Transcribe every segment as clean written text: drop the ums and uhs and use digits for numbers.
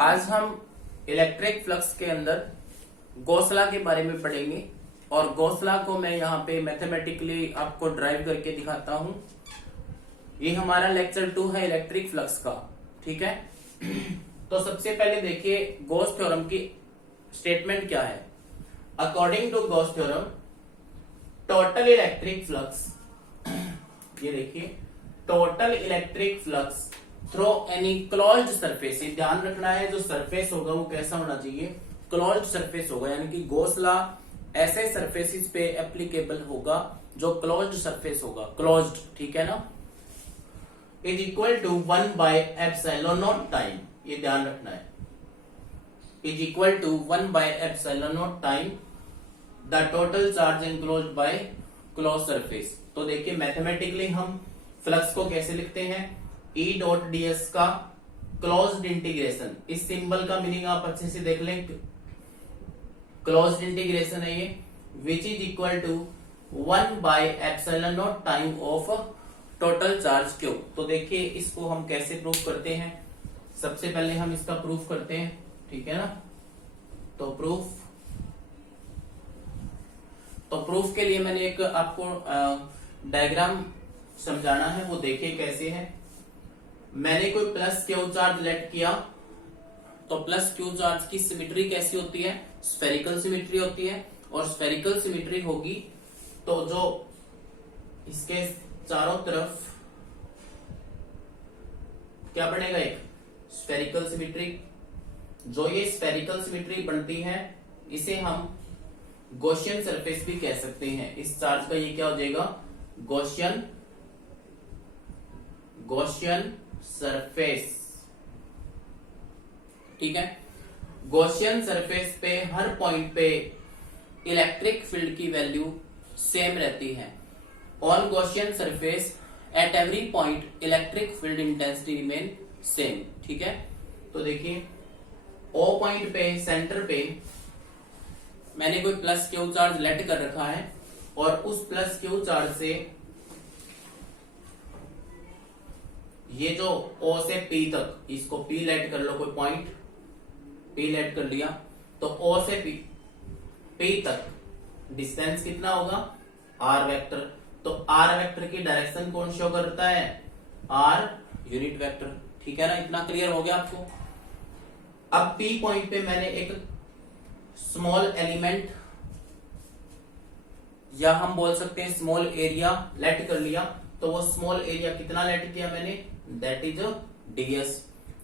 आज हम electric flux के अंदर गॉस-लॉ के बारे में पढ़ेंगे और गॉस-लॉ को मैं यहाँ पे मैथमेटिकली आपको ड्राइव करके दिखाता हूँ। ये हमारा लेक्चर 2 है इलेक्ट्रिक फ्लक्स का, ठीक है। तो सबसे पहले देखिए गॉस थ्योरम की स्टेटमेंट क्या है। According to Gauss theorem total electric flux, ये देखिए total electric flux through any closed surface, ये ध्यान रखना है जो सरफेस होगा वो कैसा होना चाहिए, क्लोज्ड सरफेस होगा, यानी कि गॉस लॉ ऐसे सरफेसेस पे एप्लीकेबल होगा जो क्लोज्ड सरफेस होगा, क्लोज्ड, ठीक है ना। Is equal to 1 by epsilon naught time, ये ध्यान रखना है, is equal to 1 by epsilon naught time the total charge enclosed by close surface. तो देखिए मैथमेटिकली हम फ्लक्स को कैसे लिखते हैं, E डॉट ds का क्लोज्ड इंटीग्रेशन, इस सिंबल का मीनिंग आप अच्छे से देख लें, क्लोज्ड इंटीग्रेशन है ये, which is equal to 1 by epsilon naught time of total charge Q. तो देखिए इसको हम कैसे प्रूफ करते हैं, सबसे पहले हम इसका प्रूफ करते हैं, ठीक है ना। तो प्रूफ के लिए मैंने एक आपको डायग्राम समझाना है, वो देखिए कैसे है। मैंने कोई प्लस क्यू चार्ज लेट किया, तो प्लस क्यू चार्ज की सिमेट्री कैसी होती है, स्फेरिकल सिमेट्री होती है, और स्फेरिकल सिमेट्री होगी तो जो इसके चारों तरफ क्या बनेगा, एक स्फेरिकल सिमेट्री। जो ये स्फेरिकल सिमेट्री बनती है इसे हम गॉसियन सरफेस भी कह सकते हैं। इस चार्ज का ये क्या हो जाएगा, गॉसियन सरफेस, ठीक है। गॉसियन सरफेस पे हर पॉइंट पे इलेक्ट्रिक फील्ड की वैल्यू सेम रहती है। On Gaussian surface at every point electric field intensity remain same, ठीक है। तो देखिए ओ पॉइंट पे सेंटर पे मैंने कोई प्लस क्यू चार्ज लेट कर रखा है और उस प्लस क्यू चार्ज से ये जो O से P तक, इसको P लेट कर लो, कोई पॉइंट P लेट कर लिया, तो O से P तक डिस्टेंस कितना होगा, R वेक्टर। तो R वेक्टर की डायरेक्शन कौन शो करता है, R यूनिट वेक्टर, ठीक है ना। इतना क्लियर हो गया आपको। अब P पॉइंट पे मैंने एक स्मॉल एलिमेंट या हम बोल सकते हैं स्मॉल एरिया लेट कर लिया, तो वो स्मॉल एरिया कितना लेट किया मैंने, दैट इज ds।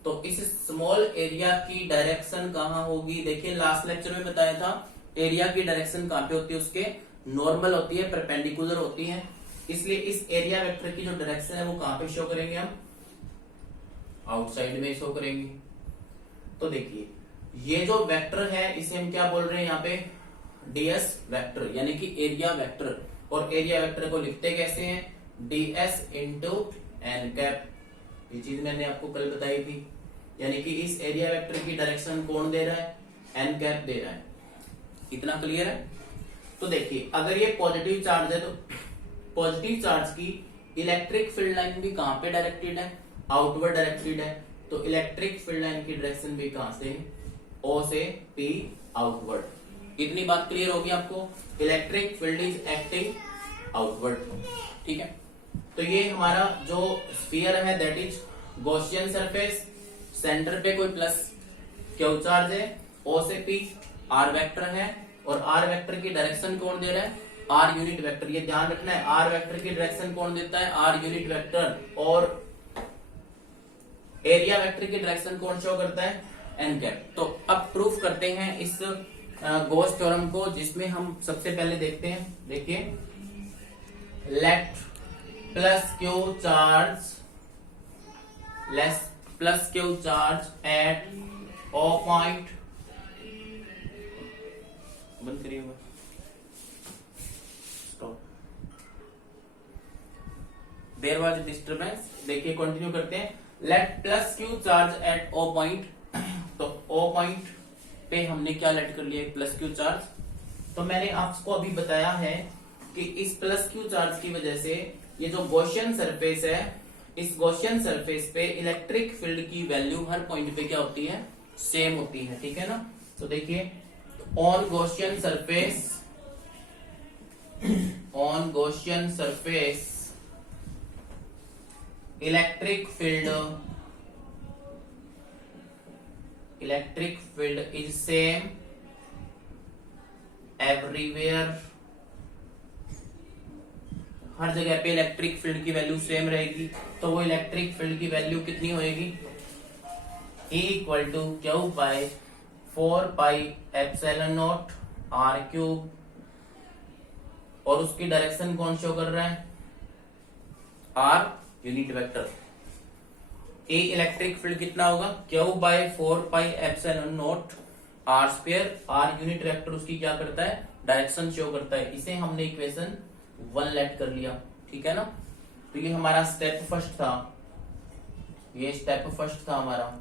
तो इस स्मॉल एरिया की डायरेक्शन कहां होगी, देखिए लास्ट लेक्चर में बताया था एरिया की डायरेक्शन कहां पे होती है, उसके नॉर्मल होती है, परपेंडिकुलर होती है। इसलिए इस एरिया वेक्टर की जो डायरेक्शन है वो कहां पे शो करेंगे, हम आउटसाइड में शो करेंगे। तो देखिए ये जो वेक्टर है इसे हम क्या बोल रहे हैं यहाँ पे, ds वेक्टर, यानी कि एरिया वेक्टर। और एरिया वेक्टर को लिखते कैसे हैं, ds इंटू एन कैप, ये चीज मैंने आपको कल बताई थी। यानी कि इस एरिया वेक्टर की डायरेक्शन कौन दे रहा है, एन कैप दे रहा है। इतना क्लियर है। तो देखिए अगर ये पॉजिटिव चार्ज है तो पॉजिटिव चार्ज की इलेक्ट्रिक फील्ड लाइन भी कहां पे डायरेक्टेड है, आउटवर्ड डायरेक्टेड है। तो इलेक्ट्रिक फील्ड लाइन की डायरेक्शन भी कहां से, O से P आउटवर्ड। इतनी बात क्लियर होगी आपको, electric field is acting outward, ठीक है। तो ये हमारा जो स्फीयर है that is Gaussian surface, centre पे कोई प्लस क्यू चार्ज है, O से P R वेक्टर है, और R वेक्टर की डायरेक्शन कौन दे रहा है, R यूनिट वेक्टर। ये ध्यान रखना है, R वेक्टर की डायरेक्शन कौन देता है, R यूनिट वेक्टर। और एरिया वेक्टर की डायरेक्शन कौन शो करता है, एन कैप। तो अब प्रूफ करते हैं इस गॉस थ्योरम को, जिसमें हम सबसे पहले देखते हैं, देखिए late plus Q charge at O point, बंद करिए, स्टॉप, देयर वाज डिस्टर्बेंस। देखिए कंटिन्यू करते हैं, late plus Q charge at O point. तो O पॉइंट पे हमने क्या लेट कर लिया, प्लस क्यू चार्ज। तो मैंने आपको अभी बताया है कि इस प्लस क्यू चार्ज की वजह से ये जो गॉसियन सरफेस है, इस गॉसियन सरफेस पे इलेक्ट्रिक फील्ड की वैल्यू हर पॉइंट पे क्या होती है, सेम होती है, ठीक है ना। तो देखिए on Gaussian surface electric field is same everywhere. हर जगह पे इलेक्ट्रिक फील्ड की वैल्यू सेम रहेगी, तो वो इलेक्ट्रिक फील्ड की वैल्यू कितनी होएगी, E equal to Q by 4πε0 r³। और उसकी डायरेक्शन कौन शो कर रहा है, r unit vector. E electric field कितना होगा, Q by 4πε0 r²। r unit vector उसकी क्या करता है, डायरेक्शन शो करता है। इसे हमने इक्वेशन 1 लेट कर लिया, ठीक है ना। तो ये हमारा स्टेप फर्स्ट था, ये स्टेप फर्स्ट था हमारा।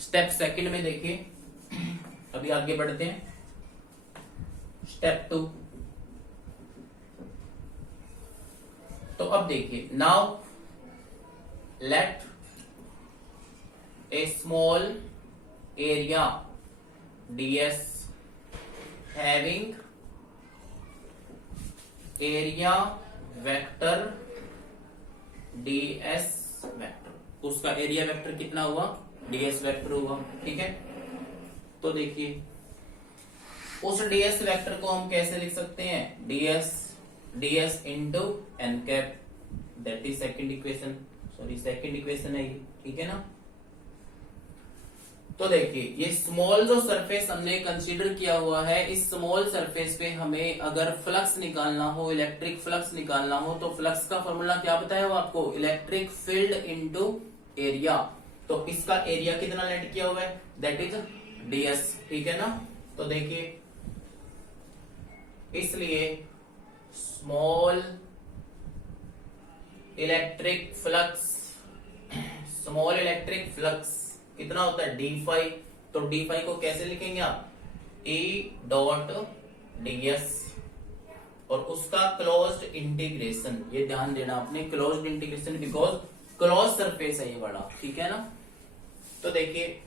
स्टेप सेकंड में देखिए, अभी आगे बढ़ते हैं। स्टेप 2, तो अब देखिए, now let a small area ds having area vector ds vector, उसका एरिया वेक्टर कितना हुआ, ds वेक्टर हुआ, ठीक है। तो देखिए उस ds वेक्टर को हम कैसे लिख सकते हैं, ds into n cap, that is second equation, second equation है ये, ठीक है ना। तो देखिए ये स्मॉल जो सरफेस हमने कंसीडर किया हुआ है, इस स्मॉल सरफेस पे हमें अगर फ्लक्स निकालना हो, इलेक्ट्रिक फ्लक्स निकालना हो, तो फ्लक्स का फॉर्मूला क्या बताया वो आपको, इलेक्ट्रिक फील्ड इनटू एरिया। तो इसका एरिया कितना लेट किया हुआ है, दैट इज ds, ठीक है ना। तो देखिए इसलिए स्मॉल इलेक्ट्रिक फ्लक्स कितना होता है, d∅। तो d∅ को कैसे लिखेंगे आप, E डॉट ds, और उसका क्लोज्ड इंटीग्रेशन, ये ध्यान देना आपने, closed integration, because close surface है ये बड़ा, ठीक है ना। तो देखिए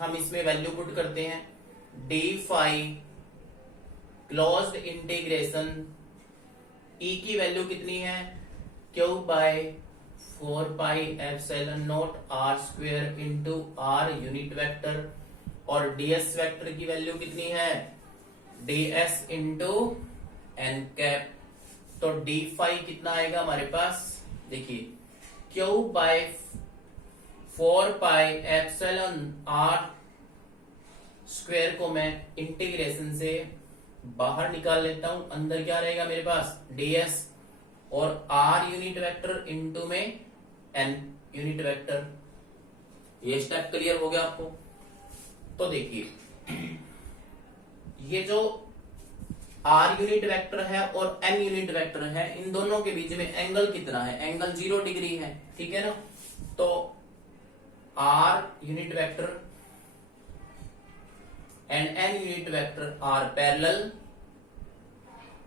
हम इसमें वैल्यू पुट करते हैं, d∅ क्लोज्ड इंटीग्रेशन, E की वैल्यू कितनी है, Q by 4πε0 r² into r unit vector, और ds वेक्टर की वैल्यू कितनी है, ds इंटू एन कैप। तो d∅ कितना आएगा हमारे पास, देखिए Q बाय 4πε0r² को मैं इंटीग्रेशन से बाहर निकाल लेता हूं, अंदर क्या रहेगा मेरे पास, ds, और r यूनिट वेक्टर इंटू में n यूनिट वेक्टर। ये स्टेप क्लियर हो गया आपको। तो देखिए ये जो r यूनिट वेक्टर है और n यूनिट वेक्टर है, इन दोनों के बीच में एंगल कितना है, एंगल 0 डिग्री है, ठीक है ना। तो r unit vector and n unit vector are parallel,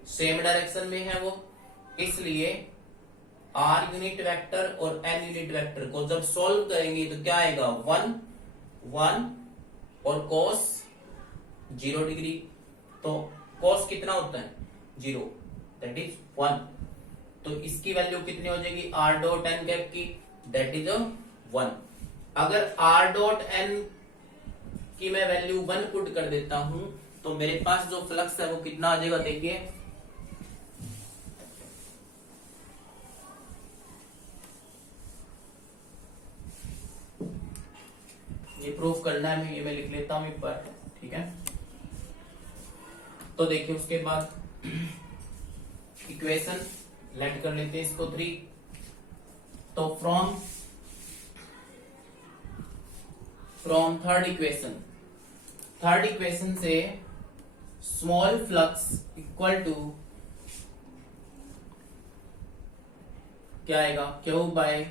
same direction में है वो, इसलिए r यूनिट वेक्टर और n यूनिट वेक्टर को जब सॉल्व करेंगे तो क्या आएगा, 1 1 और cos 0 डिग्री। तो cos कितना होता है, 0, दैट इज 1। तो इसकी वैल्यू कितनी हो जाएगी, r डॉट n कैप की, दैट इज 1। अगर r डॉट n की मैं वैल्यू 1 पुट कर देता हूं, तो मेरे पास जो फ्लक्स है वो कितना आ जाएगा, देखिए ये प्रूफ करना है, ये मैं लिख लेता हूं एक बार, ठीक है। तो देखिए उसके बाद इक्वेशन लेट कर लेते हैं इसको 3। तो फ्रॉम थर्ड इक्वेशन से स्मॉल फ्लक्स इक्वल टू क्या आएगा, Q बाय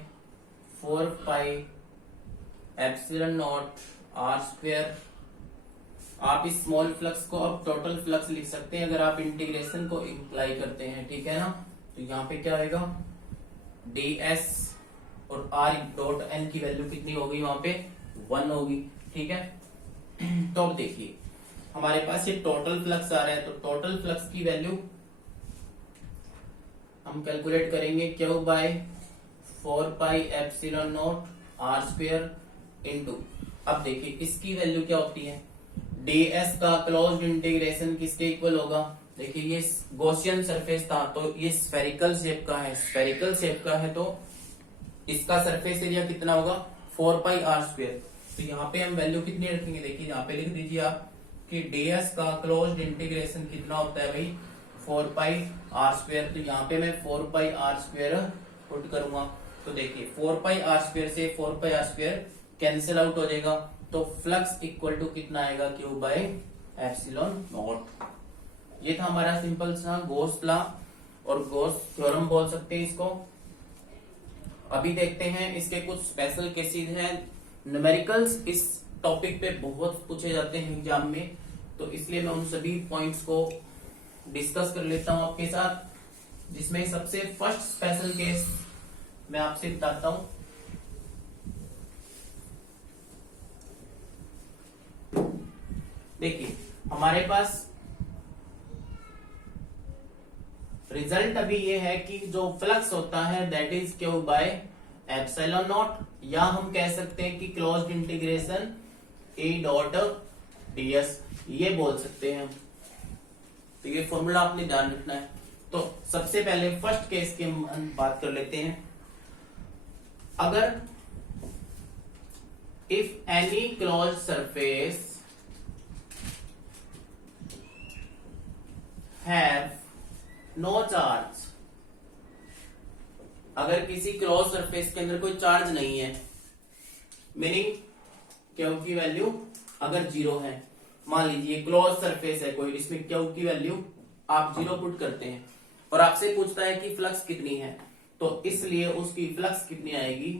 4πε0 r²। आप इस स्मॉल फ्लक्स को अब टोटल फ्लक्स लिख सकते हैं अगर आप इंटीग्रेशन को इंप्लाई करते हैं, ठीक है ना। तो यहाँ पे क्या आएगा, ds और r डॉट n की वैल्यू कितनी होगी, वहां पे 1 होगी, ठीक है। तो अब देखिए हमारे पास ये टोटल फ्लक्स आ रहा है, तो टोटल फ्लक्स की वैल्यू हम कैलकुलेट करेंगे Q by 4πε0 r square into, अब देखिए इसकी वैल्यू क्या होती है, ds का क्लोज्ड इंटीग्रेशन किसके इक्वल होगा, देखिए ये गॉसियन सरफेस था तो ये स्फेरिकल शेप का है, स्फेरिकल शेप का है तो इसका सरफेस एरिया कितना होगा 4πr²। तो यहाँ पे हम वैल्यू कितनी रखेंगे, देखिए यहाँ पे लिख दीजिए आप कि ds का क्लोज्ड इंटीग्रेशन कितना होता है भाई 4πr²। तो यहाँ पे मैं 4πr² पुट करूंगा, तो देखिए 4πr² से 4πr² कैंसिल आउट हो जाएगा, तो फ्लक्स इक्वल टू कितना आएगा क्यू बाय एप्सिलॉन नॉट। ये था हमारा सिंपल सा गॉस लॉ और गॉस थ्योरम बोल सकते हैं इसको। अभी देखते हैं इसके कुछ स्पेशल केसेस हैं। न्यूमेरिकल्स इस टॉपिक पे बहुत पूछे जाते हैं एग्जाम में, तो इसलिए मैं उन सभी पॉइंट्स को डिस्कस कर लेता हूं आपके साथ, जिसमें सबसे फर्स्ट स्पेशल केस मैं आपसे बताता हूं। देखिए हमारे पास रिजल्ट अभी ये है कि जो फ्लक्स होता है that is Q by epsilon not, या हम कह सकते हैं कि क्लोज्ड इंटीग्रेशन ए डॉट ds, ये बोल सकते हैं हम। तो ये फॉर्मूला आपने ध्यान रखना है। तो सबसे पहले फर्स्ट केस की हम बात कर लेते हैं। अगर if any closed surface have no charge, अगर किसी क्लोज सरफेस के अंदर कोई चार्ज नहीं है, मीनिंग क्यू की वैल्यू अगर जीरो है, मान लीजिए क्लोज सरफेस है कोई, इसमें क्यू की वैल्यू आप जीरो पुट करते हैं और आपसे पूछता है कि फ्लक्स कितनी है, तो इसलिए उसकी फ्लक्स कितनी आएगी,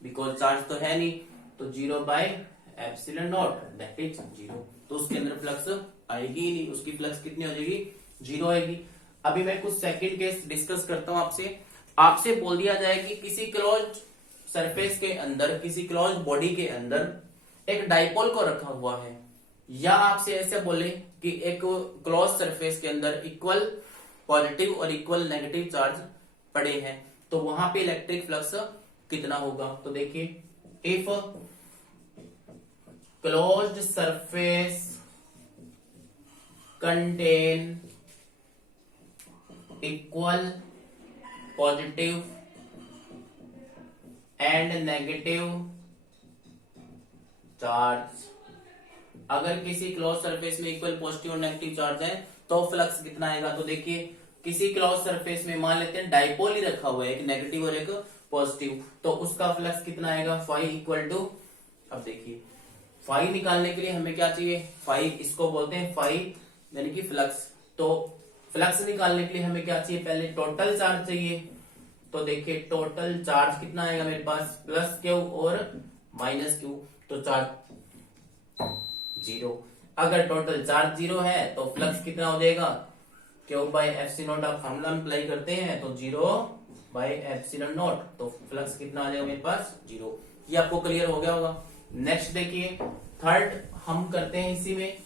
बिकॉज चार्ज तो है नहीं, तो 0/ε0 दैट इज 0, तो उसके अंदर फ्लक्स आएगी ही नहीं, उसकी फ्लक्स कितनी हो जाएगी 0 आएगी। अभी मैं कुछ सेकंड केस डिस्कस करता हूं आपसे बोल दिया जाए कि किसी क्लोज सरफेस के अंदर, किसी क्लोज बॉडी के अंदर एक डाइपोल को रखा हुआ है, या आपसे ऐसे बोले कि एक क्लोज सरफेस के अंदर इक्वल पॉजिटिव और इक्वल नेगेटिव चार्ज पड़े हैं, तो वहां पे इलेक्ट्रिक फ्लक्स कितना होगा। तो देखिए if closed surface contain equal positive and negative charge, अगर किसी क्लोज सरफेस में इक्वल पॉजिटिव और नेगेटिव चार्ज है तो फ्लक्स कितना आएगा। तो देखिए किसी क्लोज सरफेस में मान लेते हैं डाइपोल ही रखा हुआ है, एक नेगेटिव और एक पॉजिटिव, तो उसका फ्लक्स कितना आएगा फाई इक्वल टू, अब देखिए फाई निकालने के लिए हमें क्या चाहिए, फाई इसको बोलते हैं फाई यानी कि फ्लक्स, तो फ्लक्स निकालने के लिए हमें क्या चाहिए, पहले टोटल चार्ज चाहिए, तो देखिए टोटल चार्ज कितना आएगा मेरे पास प्लस क्यू और माइनस क्यू, तो चार्ज 0, अगर टोटल चार्ज 0 है तो फ्लक्स कितना हो जाएगा, क्यू बाय एप्सिलॉन आप फॉर्मूला अप्लाई करते हैं तो 0/ε0, तो फ्लक्स कितना आ जाएगा मेरे पास 0। ये आपको क्लियर हो गया होगा। नेक्स्ट देखिए थर्ड हम करते हैं, इसी में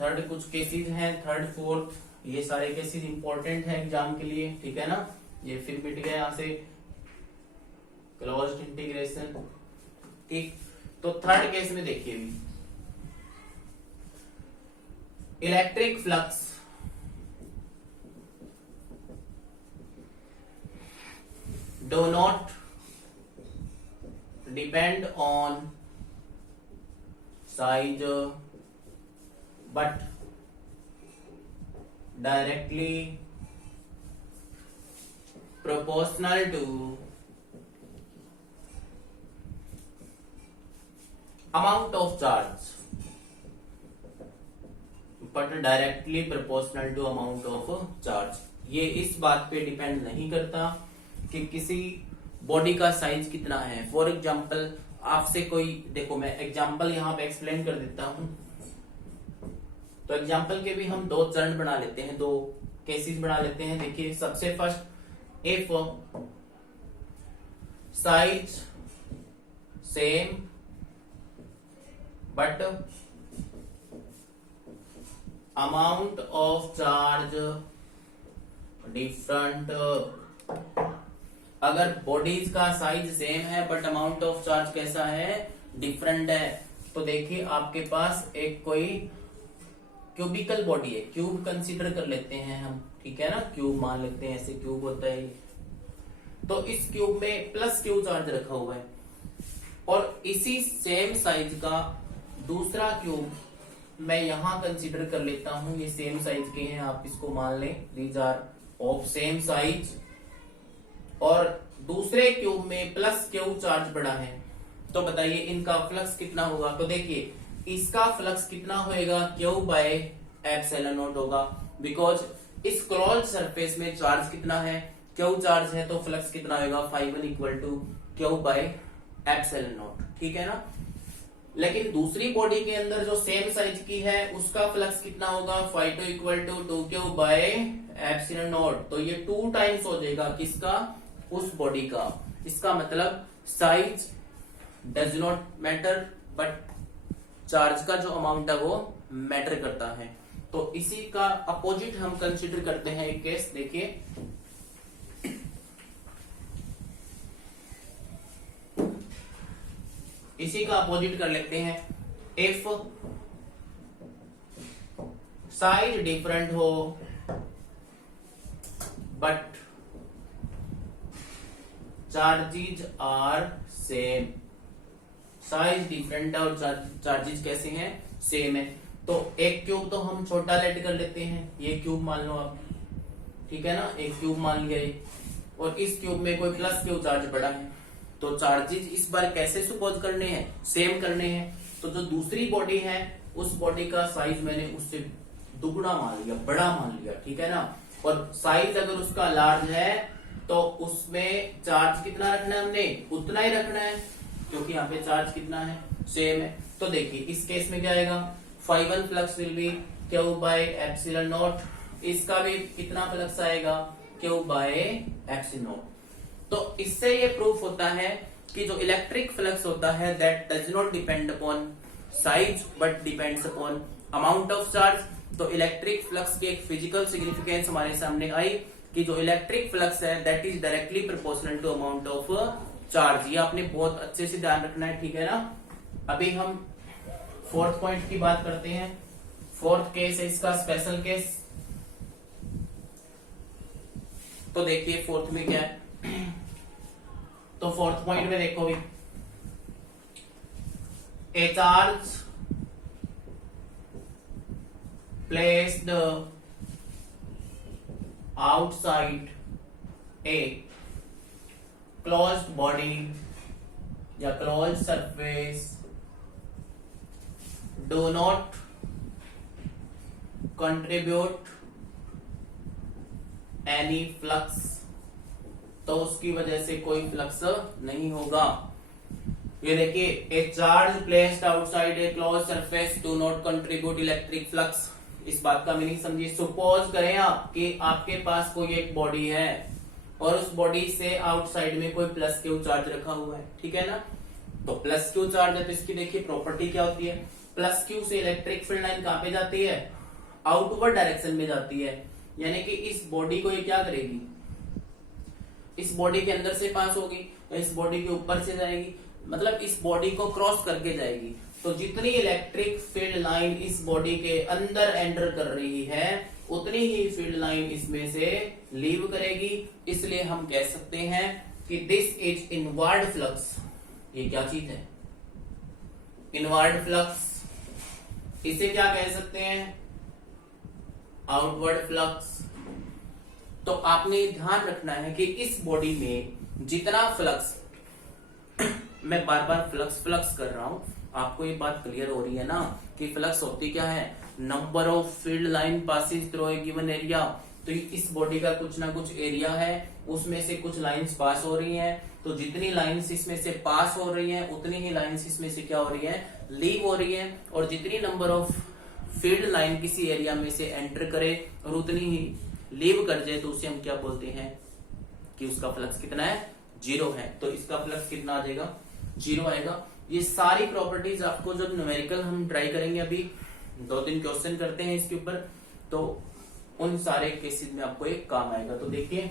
थर्ड कुछ केसेस हैं, थर्ड फोर्थ, ये सारे केसेस इंपॉर्टेंट है एग्जाम के लिए, ठीक है ना। ये फिर मिट गया यहां से क्लोज्ड इंटीग्रेशन, ठीक। तो थर्ड केस में देखिए electric flux do not depend on size but directly proportional to amount of charge, but directly proportional to amount of charge। ये इस बात पे डिपेंड नहीं करता कि किसी बॉडी का साइज कितना है। फॉर एग्जांपल आपसे कोई, देखो मैं एग्जांपल यहाँ पे एक्सप्लेन कर देता हूं, तो एग्जाम्पल के भी हम दो चरण बना लेते हैं, दो केसेस बना लेते हैं। देखिए सबसे first, if size same but amount of charge different. अगर बॉडीज का साइज सेम है बट अमाउंट ऑफ चार्ज कैसा है, डिफरेंट है, तो देखिए आपके पास एक कोई क्यूबिकल बॉडी है, क्यूब कंसीडर कर लेते हैं हम, ठीक है ना, क्यूब मान लेते हैं, ऐसे क्यूब होता है। तो इस क्यूब में प्लस क्यू चार्ज रखा हुआ है और इसी सेम साइज का दूसरा क्यूब मैं यहां कंसीडर कर लेता हूं, ये सेम साइज के हैं, आप इसको मान लें, these are of same size, और दूसरे क्यूब में प्लस क्यू चार्ज पड़ा है। तो बताइए इनका फ्लक्स कितना होगा। तो देखिए इसका फ्लक्स कितना होएगा, क्यू बाय एप्सिलॉन नॉट होगा, बिकॉज इस क्लोज सरफेस में चार्ज कितना है, क्यू चार्ज है, तो फ्लक्स कितना होगा, φ1 equal to Q by epsilon naught, ठीक है ना। लेकिन दूसरी बॉडी के अंदर जो सेम साइज की है उसका फ्लक्स कितना होगा, φ2 equal to 2q by epsilon naught, तो ये 2 टाइम्स हो जाएगा किसका, उस बॉडी का। इसका मतलब size does not matter but charge का जो अमाउंट है वो मैटर करता है। तो इसी का अपोजिट हम कंसीडर करते हैं एक केस, देखिए इसी का अपोजिट कर लेते हैं। इफ साइज डिफरेंट हो but charges are same, size different है और चार्जेज कैसे हैं, सेम है। तो एक क्यूब तो हम छोटा लेट कर लेते हैं, ये क्यूब मान लो आप, ठीक है ना, एक क्यूब मान लिया ये, और इस क्यूब में कोई प्लस क्यू चार्ज पड़ा है, तो चार्जेज इस बार कैसे सपोज करने हैं, सेम करने हैं। तो जो दूसरी बॉडी है उस बॉडी का साइज मैंने उससे दुगुना मान लिया, बड़ा मान लिया, ठीक है ना, और साइज अगर उसका लार्ज है तो उसमें चार्ज कितना रखना है, हमने उतना ही रखना है, क्योंकि यहाँ पे चार्ज कितना है, सेम है। तो देखिए इस केस में क्या आएगा, φ1 flux will be Q by epsilon naught, इसका भी कितना फ्लक्स आएगा, क्यू बाय एप्सिलॉन नॉट। तो इससे ये प्रूफ होता है कि जो इलेक्ट्रिक फ्लक्स होता है that does not depend upon size but depends upon amount of charge. तो इलेक्ट्रिक फ्लक्स की एक फिजिकल सिग्निफिकेंस हमारे सामने आई कि जो इलेक्ट्रिक फ्लक्स है that is directly proportional to amount of charge. ये आपने बहुत अच्छे से ध्यान रखना है, ठीक है ना। अभी हम फोर्थ पॉइंट की बात करते हैं। फोर्थ केस है इसका स्पेशल केस। तो देखिए फोर्थ में क्या है, तो फोर्थ पॉइंट में देखो भी, a charge placed outside a closed body या closed surface do not contribute any flux, तो उसकी वजह से कोई फ्लक्स नहीं होगा। ये देखिए, ए charge placed outside A close surface do not contribute electric flux. इस बात का मीनिंग समझिए। सपोज करें आप कि आपके पास कोई एक बॉडी है और उस बॉडी से आउटसाइड में कोई प्लस क्यू चार्ज रखा हुआ है, ठीक है ना। तो प्लस क्यू चार्ज है तो इसकी देखिए प्रॉपर्टी क्या होती है, प्लस क्यू से इलेक्ट्रिक फील्ड लाइन कहां पे जाती है, आउटवर्ड डायरेक्शन में जाती है। यानी कि इस बॉडी को ये क्या करेगी, इस बॉडी के अंदर से पास होगी, तो इस बॉडी के ऊपर से जाएगी, मतलब इस बॉडी को क्रॉस करके जाएगी। तो जितनी इलेक्ट्रिक फील्ड लाइन इस बॉडी के अंदर एंटर कर रही है उतनी ही फील्ड लाइन इसमें से लीव करेगी। इसलिए हम कह सकते हैं कि दिस इज इनवर्ड फ्लक्स। ये क्या चीज है, इनवर्ड फ्लक्स। इसे क्या कह सकते हैं, आउटवर्ड फ्लक्स। तो आपने ध्यान रखना है कि इस बॉडी में जितना फ्लक्स, मैं बार बार फ्लक्स कर रहा हूं, आपको ये बात क्लियर हो रही है ना कि फ्लक्स होती क्या है, number of field line passes through a given area. तो इस बॉडी का कुछ ना कुछ एरिया है, उसमें से कुछ लाइंस पास हो रही हैं, तो जितनी लाइंस इसमें से पास हो रही हैं उतनी ही लाइंस इसमें से क्या हो रही है, लीव हो रही है। और जितनी नंबर ऑफ फील्ड लाइन किसी एरिया में से एंटर करे और उतनी ही लीव कर जाए तो उसे हम क्या बोलते हैं कि उसका फ्लक्स कितना है, जीरो है। तो इसका फ्लक्स कितना आ जाएगा, जीरो आएगा। ये सारी प्रॉपर्टीज आपको जब न्यूमेरिकल हम ट्राई करेंगे, अभी 2-3 क्वेश्चन करते हैं इसके ऊपर, तो उन सारे केसेस में आपको एक काम आएगा। तो देखिए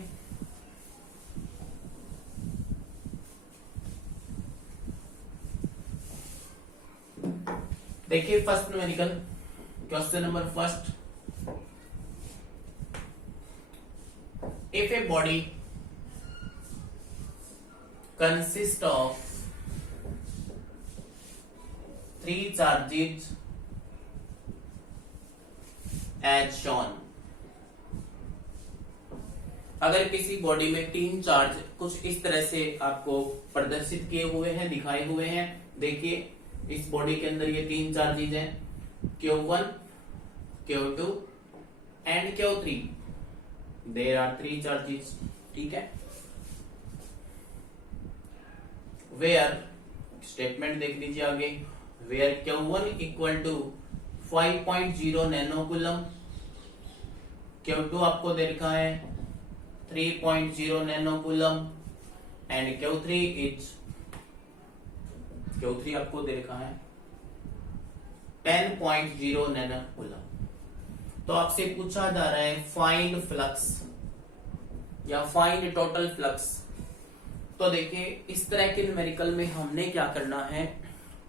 first numerical question number first, if a body consist of 3 charges as shown, अगर किसी बॉडी में 3 चार्ज कुछ इस तरह से आपको प्रदर्शित किए हुए हैं, दिखाए हुए हैं। देखिए इस बॉडी के अंदर ये 3 चार्जेज हैं, Q1, Q2 and Q3। There are 3 charges, ठीक है। वेयर, स्टेटमेंट देख लीजिए आगे, where Q1 equal to 5.0 नैनोकूलम, Q2 आपको दे रखा है 3.0 नैनोकूलम एंड Q3 आपको दे रखा है 10.0 नैनोकूलम। तो आपसे पूछा जा रहा है फाइंड फ्लक्स या फाइंड टोटल फ्लक्स। तो देखिए इस तरह के न्यूमेरिकल में हमने क्या करना है,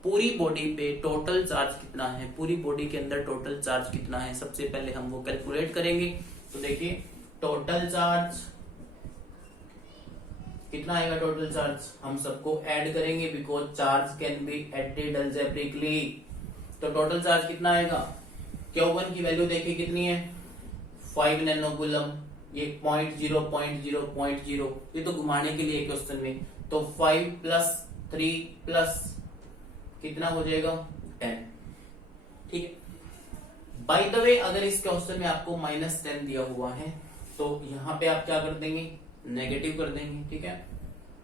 पूरी बॉडी पे टोटल चार्ज कितना है, पूरी बॉडी के अंदर टोटल चार्ज कितना है, सबसे पहले हम वो कैलकुलेट करेंगे। तो देखिए टोटल चार्ज कितना आएगा, टोटल चार्ज हम सबको ऐड करेंगे because charge can be added algebraically. तो टोटल चार्ज कितना आएगा, Q1 की वैल्यू देखिए कितनी है 5 नैनोकूलम, ये 0.0.0.0, ये तो घुमाने के लिए क्वेश्चन में। तो 5 प्लस 3 प्लस कितना हो जाएगा 10, ठीक है। बाय द वे अगर इस क्वेश्चन में आपको -10 दिया हुआ है तो यहां पे आप क्या कर देंगे, नेगेटिव कर देंगे, ठीक है।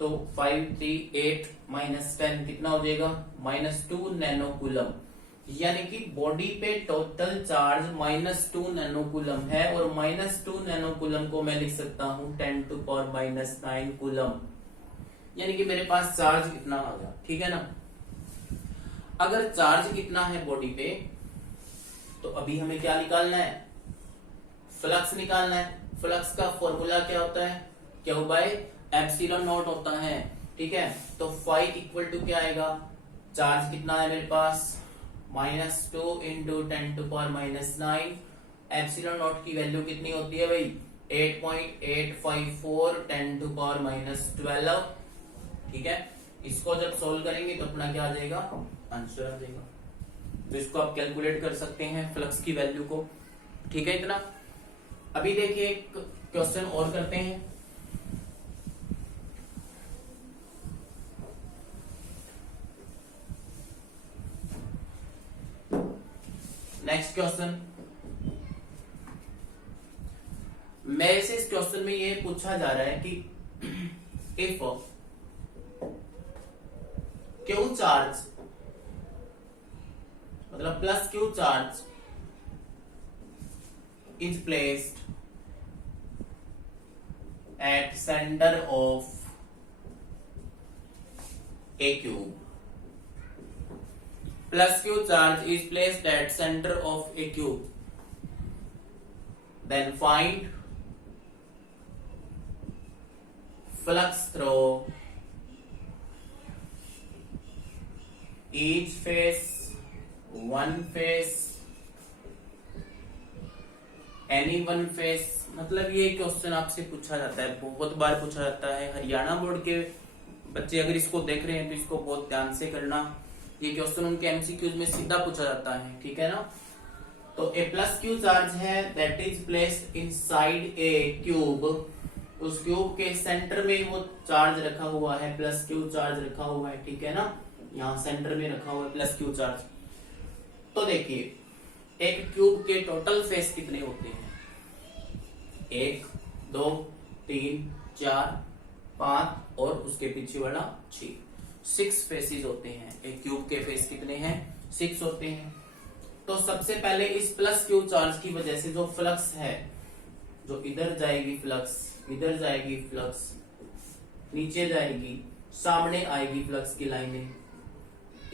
तो 5 3 8 -10 कितना हो जाएगा -2 नैनोकूलम, यानी कि बॉडी पे टोटल चार्ज -2 नैनोकूलम है और -2 नैनोकूलम को मैं लिख सकता हूं 10⁻⁹ कूलम, यानी कि मेरे पास चार्ज कितना आ गया, ठीक है ना। अगर चार्ज कितना है बॉडी पे, तो अभी हमें क्या निकालना है, फ्लक्स निकालना है। फ्लक्स का फॉर्मूला क्या होता है, Q/ε0 होता है, ठीक है। तो फाई इक्वल टू क्या आएगा, चार्ज कितना है मेरे पास -2 इंटू 10⁻⁹, ε0 की वैल्यू कितनी होती है भाई 8.854 10⁻12, ठीक है। इसको जब सोल्व करेंगे तो अपना क्या आ जाएगा, आंसर आ जाएगा। तो इसको आप कैलकुलेट कर सकते हैं फ्लक्स की वैल्यू को, ठीक है इतना। अभी देखिए एक क्वेश्चन और करते हैं। नेक्स्ट क्वेश्चन, मेरे से इस क्वेश्चन में ये पूछा जा रहा है कि इफ Q चार्ज मतलब plus Q charge is placed at center of a cube, plus Q charge is placed at center of a cube, then find flux through each face, one face, any one face. मतलब ये question आपसे पूछा जाता है, बहुत बार पूछा जाता है। हरियाणा बोर्ड के बच्चे अगर इसको देख रहे हैं तो इसको बहुत ध्यान से करना, ये क्वेश्चन उनके एमसीक्यूज में सीधा पूछा जाता है, ठीक है ना। तो ए प्लस क्यू चार्ज है that is placed inside a cube, उस क्यूब के सेंटर में वो चार्ज रखा हुआ है, प्लस क्यू चार्ज रखा हुआ है, ठीक है ना। यहाँ सेंटर में रखा हुआ है प्लस क्यू चार्ज। तो देखिए एक क्यूब के टोटल फेस कितने होते हैं, 1 2 3 4 5 और उसके पीछे वाला 6 फेसेस होते हैं। एक क्यूब के फेस कितने हैं, 6 होते हैं। तो सबसे पहले इस प्लस क्यू चार्ज की वजह से जो फ्लक्स है, जो इधर जाएगी फ्लक्स, इधर जाएगी फ्लक्स, नीचे जाएगी, सामने आएगी फ्लक्स की लाइनें,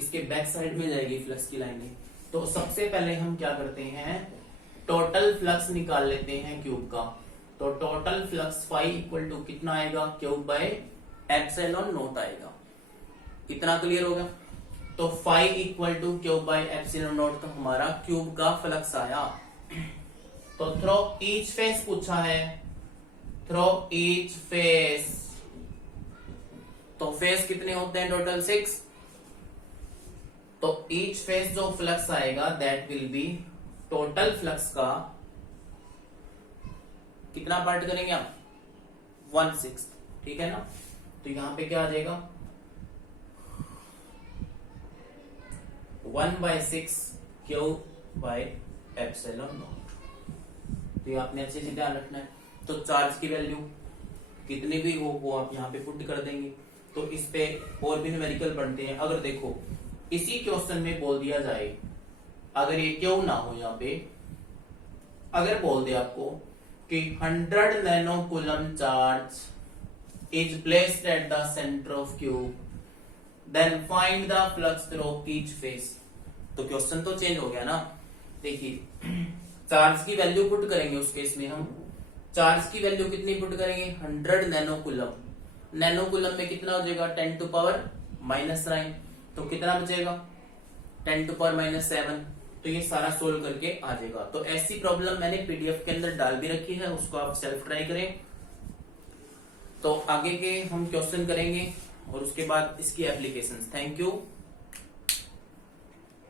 इसके बैक साइड में जाएगी फ्लक्स की लाइनें। तो सबसे पहले हम क्या करते हैं, टोटल फ्लक्स निकाल लेते हैं क्यूब का। तो total flux phi equal to कितना आएगा, क्यूब बाय एप्सिलॉन नॉट आएगा। इतना क्लियर होगा। तो phi equal to cube by epsilon naught, तो हमारा क्यूब का फ्लक्स आया। तो थ्रो ईच फेस पूछा है, थ्रो ईच फेस, तो फेस कितने होते हैं टोटल 6। तो ईच फेस जो फ्लक्स आएगा that will be total flux का कितना पार्ट करेंगे आप, 1/6, ठीक है ना। तो यहां पे क्या आ जाएगा, 1/6 क्यू बाय एप्सिलॉन नॉट। तो ये आपने अच्छे से ध्यान रखना है। तो चार्ज की वैल्यू कितनी भी हो वो आप यहाँ पे पुट कर देंगे। तो इस पे और भी न्यूमेरिकल बनते हैं। अगर देखो इसी क्वेश्चन में बोल दिया जाए, अगर ये क्यों ना हो, यहाँ पे अगर बोल दे आपको कि 100 nano coulomb charge is placed at the centre of cube, then find the flux through each face, तो क्वेश्चन तो चेंज हो गया ना। देखिए चार्ज की वैल्यू पुट करेंगे उस केस में हम, चार्ज की वैल्यू कितनी पुट करेंगे, 100 नैनो कूलम। नैनो कूलम में कितना हो जाएगा, 10⁻⁻9, तो कितना बचेगा 10⁻⁻7। तो ये सारा सोल्व करके आ जाएगा। तो ऐसी प्रॉब्लम मैंने पीडीएफ के अंदर डाल भी रखी है, उसको आप सेल्फ ट्राई करें। तो आगे के हम क्वेश्चन करेंगे और उसके बाद इसकी एप्लीकेशन। Thank you.